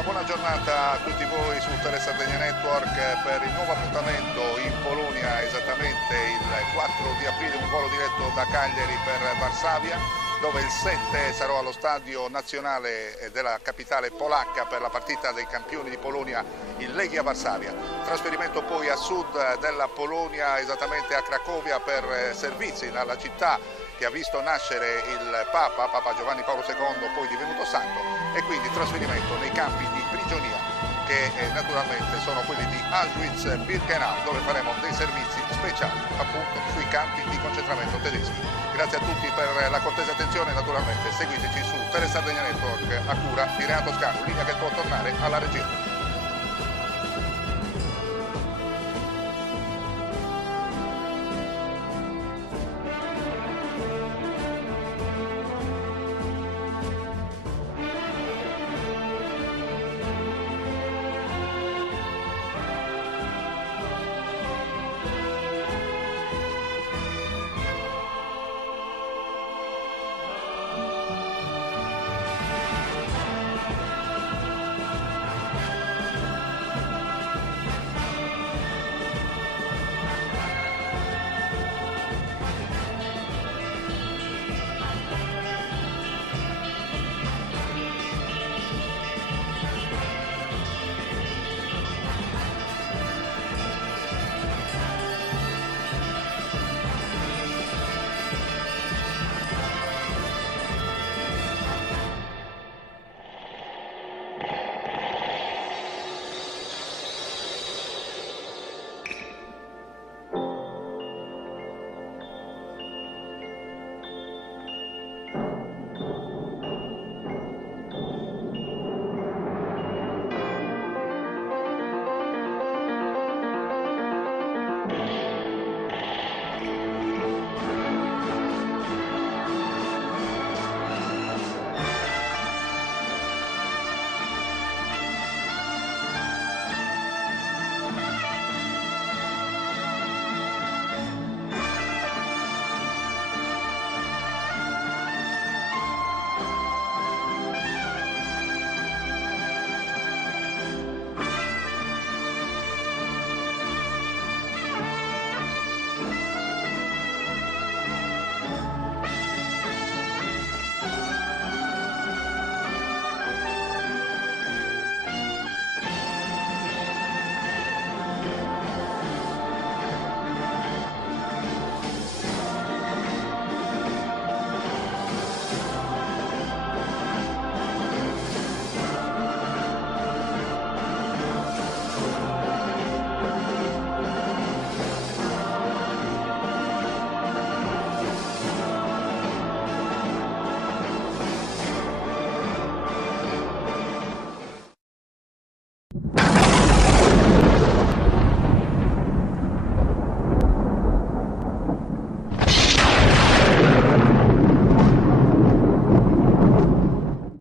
una buona giornata a tutti voi su Tele Sardegna Network per il nuovo appuntamento in Polonia, esattamente il 4 di aprile, un volo diretto da Cagliari per Varsavia, dove il 7 sarò allo stadio nazionale della capitale polacca per la partita dei campioni di Polonia, il Legia Varsavia. Trasferimento poi a sud della Polonia, esattamente a Cracovia, per servizi dalla città che ha visto nascere il Papa Giovanni Paolo II, poi divenuto santo, e quindi trasferimento nei campi di prigionia che naturalmente sono quelli di Auschwitz-Birkenau, dove faremo dei servizi speciali appunto sui campi di concentramento tedeschi. Grazie a tutti per la cortese attenzione, naturalmente seguiteci su Tele Sardegna Network a cura di Renato Scanu, linea che può tornare alla regia.